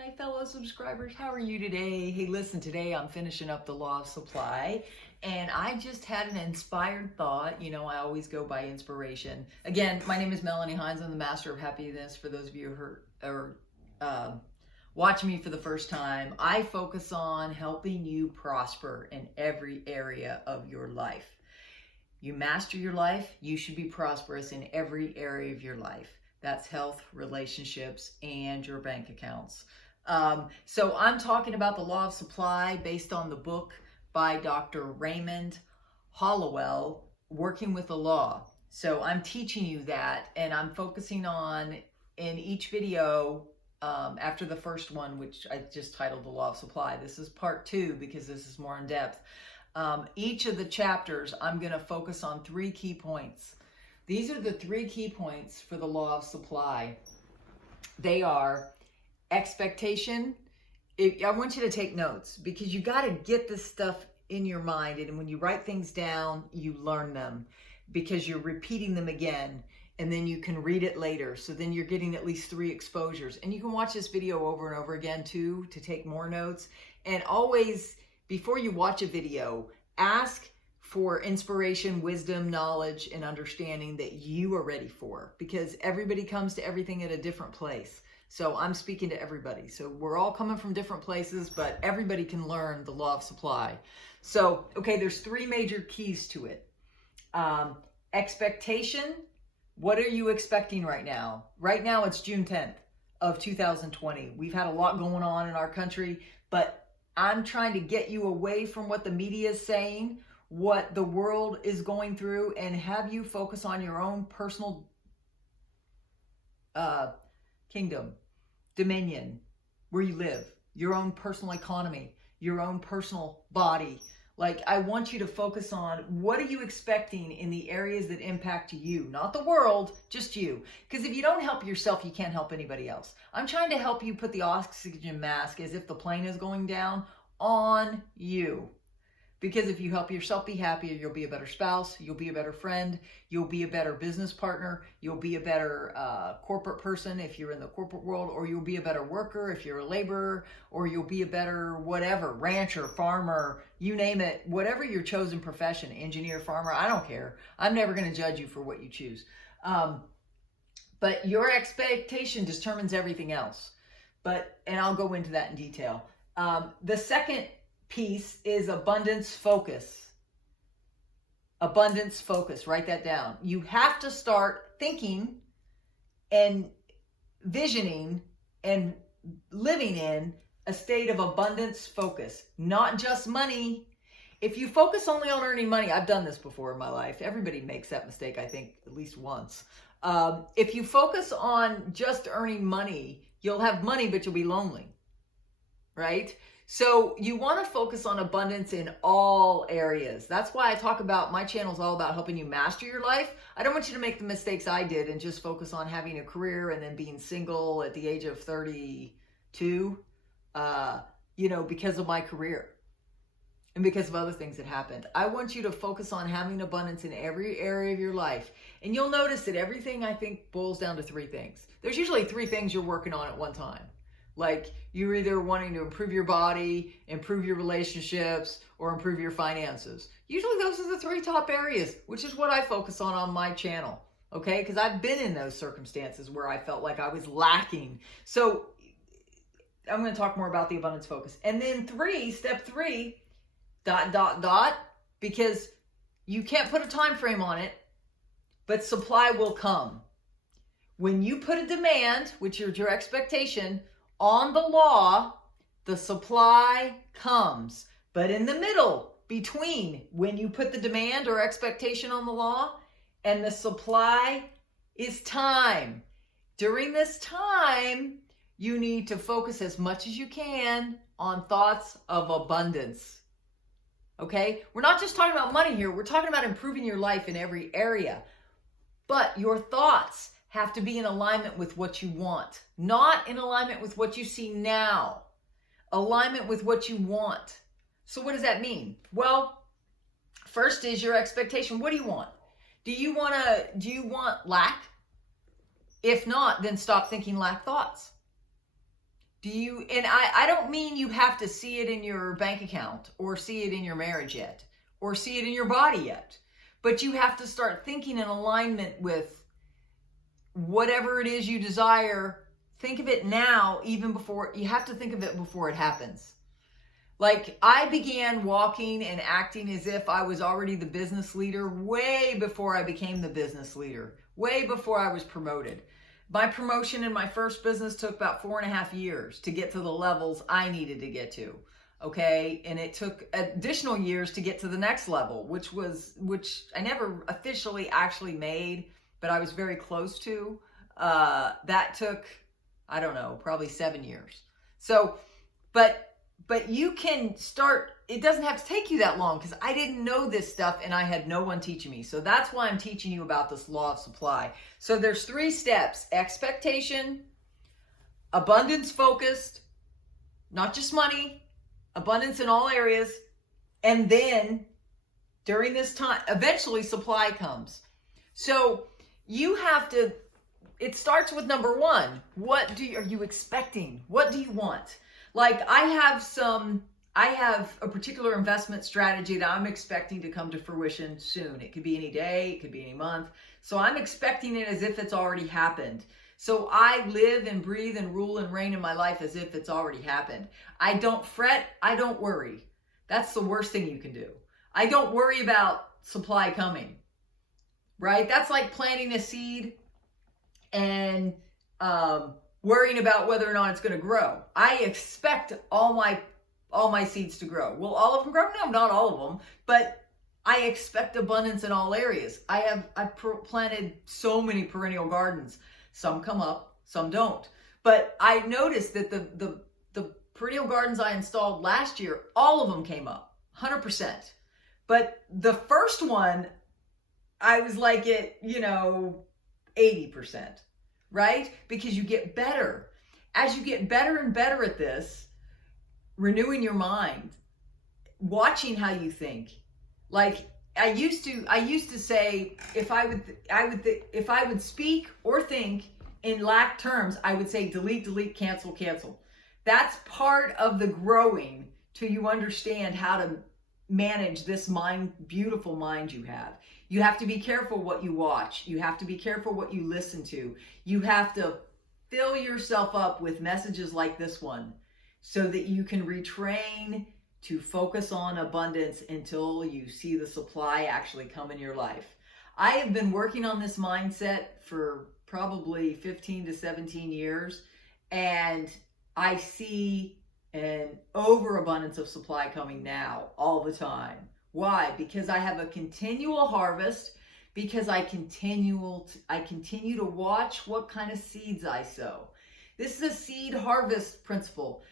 my fellow subscribers. How are you today? Hey, listen, today I'm finishing up the Law of Supply, and I just had an inspired thought. You know, I always go by inspiration. Again, my name is Melanie Hines. I'm the Master of Happiness. For those of you who are watching me for the first time, I focus on helping you prosper in every area of your life. You master your life, you should be prosperous in every area of your life. That's health, relationships, and your bank accounts. So I'm talking about the Law of Supply based on the book by Dr. Raymond Hollowell, Working with the Law. So I'm teaching you that, and I'm focusing on, in each video, after the first one, which I just titled The Law of Supply. This is part 2 because this is more in depth. Each of the chapters, I'm going to focus on 3 key points. These are the 3 key points for the Law of Supply. They are expectation. I want you to take notes because you got to get this stuff in your mind. And when you write things down, you learn them because you're repeating them again. And then you can read it later. So then you're getting at least 3 exposures. And you can watch this video over and over again too to take more notes. And always, before you watch a video, ask for inspiration, wisdom, knowledge, and understanding that you are ready for, because everybody comes to everything at a different place. So I'm speaking to everybody. So we're all coming from different places, but everybody can learn the Law of Supply. So, okay, there's 3 major keys to it. Expectation. What are you expecting right now? Right now, it's June 10th of 2020. We've had a lot going on in our country, but I'm trying to get you away from what the media is saying, what the world is going through, and have you focus on your own personal kingdom, dominion, where you live, your own personal economy, your own personal body. Like, I want you to focus on what are you expecting in the areas that impact you, not the world, just you. Because if you don't help yourself, you can't help anybody else. I'm trying to help you put the oxygen mask as if the plane is going down on you. Because if you help yourself be happier, you'll be a better spouse, you'll be a better friend, you'll be a better business partner, you'll be a better corporate person if you're in the corporate world, or you'll be a better worker if you're a laborer, or you'll be a better whatever, rancher, farmer, you name it, whatever your chosen profession, engineer, farmer, I don't care. I'm never going to judge you for what you choose. But your expectation determines everything else. And I'll go into that in detail. The second piece is abundance focus. Abundance focus. Write that down. You have to start thinking and visioning and living in a state of abundance focus, not just money. If you focus only on earning money, I've done this before in my life. Everybody makes that mistake, I think, at least once. If you focus on just earning money, you'll have money, but you'll be lonely, right? So you want to focus on abundance in all areas. That's why I talk about, my channel is all about helping you master your life. I don't want you to make the mistakes I did and just focus on having a career and then being single at the age of 32, because of my career and because of other things that happened. I want you to focus on having abundance in every area of your life. And you'll notice that everything, I think, boils down to 3 things. There's usually 3 things you're working on at one time. Like, you're either wanting to improve your body, improve your relationships, or improve your finances. Usually those are the 3 top areas, which is what I focus on my channel, okay? Because I've been in those circumstances where I felt like I was lacking. So I'm going to talk more about the abundance focus. And then step 3, ... because you can't put a time frame on it, but supply will come. When you put a demand, which is your expectation, on the law, the supply comes. But in the middle, between when you put the demand or expectation on the law and the supply, is time. During this time, you need to focus as much as you can on thoughts of abundance. Okay? We're not just talking about money here. We're talking about improving your life in every area. But your thoughts have to be in alignment with what you want, not in alignment with what you see now. Alignment with what you want. So what does that mean? Well, first is your expectation. What do you want? Do you want lack? If not, then stop thinking lack thoughts. And I don't mean you have to see it in your bank account or see it in your marriage yet or see it in your body yet, but you have to start thinking in alignment with whatever it is you desire. Think of it now, even before, you have to think of it before it happens. Like, I began walking and acting as if I was already the business leader way before I became the business leader, way before I was promoted. My promotion in my first business took about 4.5 years to get to the levels I needed to get to. Okay. And it took additional years to get to the next level, which I never officially actually made, but I was very close to. That took, I don't know, probably 7 years. So, but you can start, it doesn't have to take you that long, because I didn't know this stuff and I had no one teaching me. So that's why I'm teaching you about this law of supply. So there's 3 steps: expectation, abundance focused, not just money, abundance in all areas. And then during this time, eventually supply comes. So you have to, it starts with number 1. Are you expecting? What do you want? Like, I have a particular investment strategy that I'm expecting to come to fruition soon. It could be any day, it could be any month. So I'm expecting it as if it's already happened. So I live and breathe and rule and reign in my life as if it's already happened. I don't fret, I don't worry. That's the worst thing you can do. I don't worry about supply coming, right? That's like planting a seed and worrying about whether or not it's going to grow. I expect all my seeds to grow. Will all of them grow? No, not all of them, but I expect abundance in all areas. I've planted so many perennial gardens. Some come up, some don't. But I noticed that the perennial gardens I installed last year, all of them came up, 100%. But the first one, I was like at, 80%. Right? Because you get better. As you get better and better at this, renewing your mind, watching how you think. Like, I used to say, if I would speak or think in lack terms, I would say delete, delete, cancel, cancel. That's part of the growing till you understand how to manage this beautiful mind you have. You have to be careful what you watch. You have to be careful what you listen to. You have to fill yourself up with messages like this one so that you can retrain to focus on abundance until you see the supply actually come in your life. I have been working on this mindset for probably 15 to 17 years, and I see an overabundance of supply coming now all the time. Why? Because I have a continual harvest, because I continue to watch what kind of seeds I sow. This is a seed harvest principle.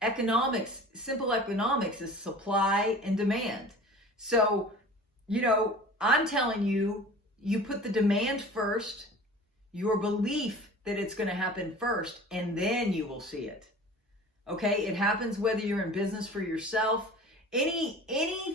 Economics, simple economics, is supply and demand. So, I'm telling you, you put the demand first, your belief that it's going to happen first, and then you will see it. Okay? It happens whether you're in business for yourself. Any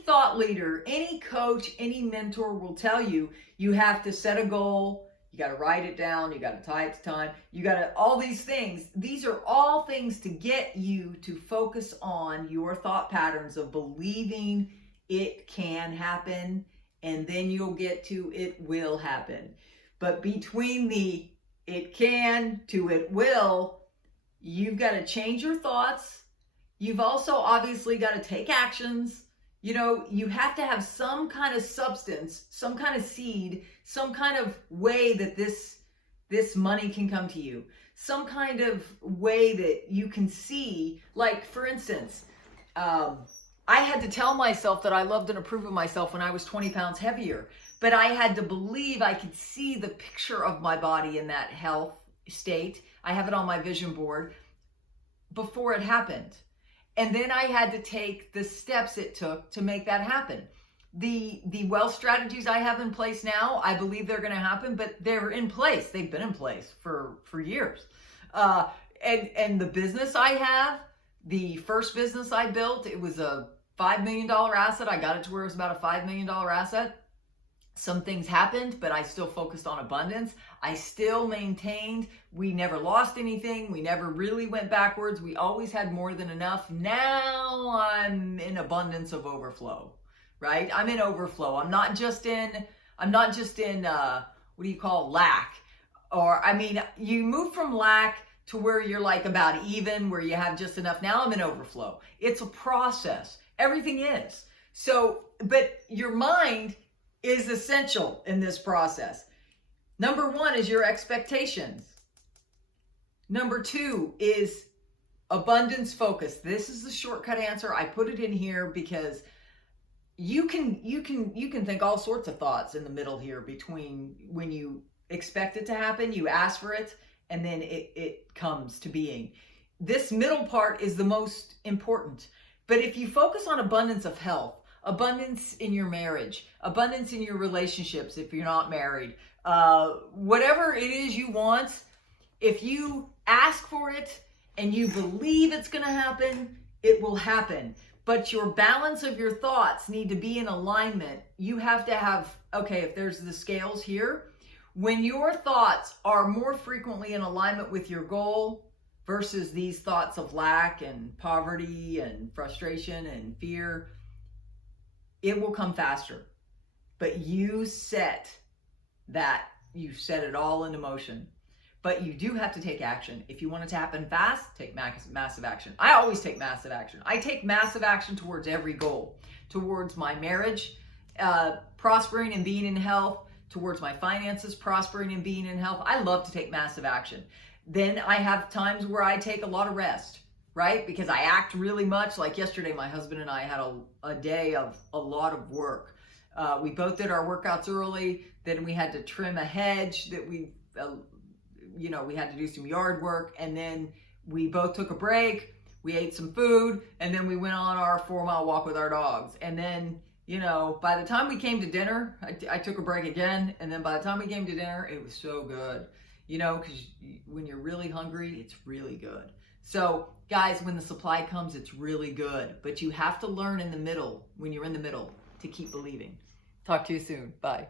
thought leader, any coach, any mentor will tell you, you have to set a goal, you got to write it down, you got to tie it to time, you got to, all these things. These are all things to get you to focus on your thought patterns of believing it can happen, and then you'll get to it will happen. But between the it can to it will, you've got to change your thoughts. You've also obviously got to take actions. You have to have some kind of substance, some kind of seed, some kind of way that this money can come to you. Some kind of way that you can see, like, for instance, I had to tell myself that I loved and approved of myself when I was 20 pounds heavier. But I had to believe I could see the picture of my body in that health state. I have it on my vision board before it happened. And then I had to take the steps it took to make that happen. The wealth strategies I have in place now, I believe they're going to happen, but they're in place. They've been in place for years. And the business I have, the first business I built, it was a $5 million asset. I got it to where it was about a $5 million asset. Some things happened, but I still focused on abundance. I still maintained. We never lost anything. We never really went backwards. We always had more than enough. Now I'm in abundance of overflow, right? I'm in overflow. I'm not just in what do you call lack? Or, I mean, you move from lack to where you're like about even, where you have just enough. Now I'm in overflow. It's a process. Everything is. So, but your mind is essential in this process. Number one is your expectations. Number two is abundance focus. This is the shortcut answer. I put it in here because you can think all sorts of thoughts in the middle here between when you expect it to happen, you ask for it, and then it comes to being. This middle part is the most important. But if you focus on abundance of health, abundance in your marriage, abundance in your relationships if you're not married, whatever it is you want, if you ask for it and you believe it's going to happen, it will happen. But your balance of your thoughts need to be in alignment. You have to have, okay, if there's the scales here, when your thoughts are more frequently in alignment with your goal versus these thoughts of lack and poverty and frustration and fear, it will come faster. But you set it all into motion. But you do have to take action. If you want it to happen fast, take massive action. I always take massive action. I take massive action towards every goal. Towards my marriage, prospering and being in health. Towards my finances, prospering and being in health. I love to take massive action. Then I have times where I take a lot of rest, right? Because I act really much. Like yesterday, my husband and I had a day of a lot of work. We both did our workouts early. Then we had to trim a hedge that we had to do some yard work. And then we both took a break. We ate some food. And then we went on our 4-mile walk with our dogs. And then, by the time we came to dinner, I took a break again. And then by the time we came to dinner, it was so good. Because when you're really hungry, it's really good. So guys, when the supply comes, it's really good. But you have to learn in the middle, when you're in the middle, to keep believing. Talk to you soon. Bye.